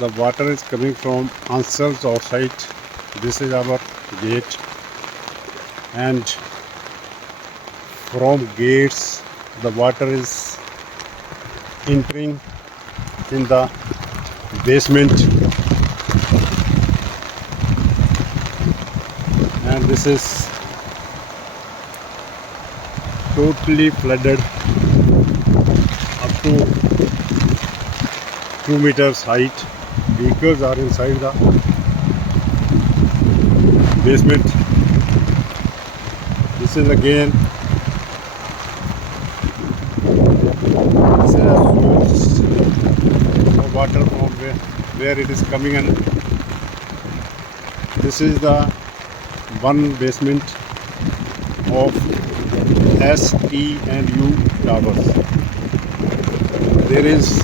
The water is coming from Ansar's outside. This is our gate, and from gates the water is entering in the basement, and this is totally flooded up to 2 meters height. Vehicles are inside the basement. This is again, this is a source of water from where it is coming, and this is the one basement of S, T and U towers. There is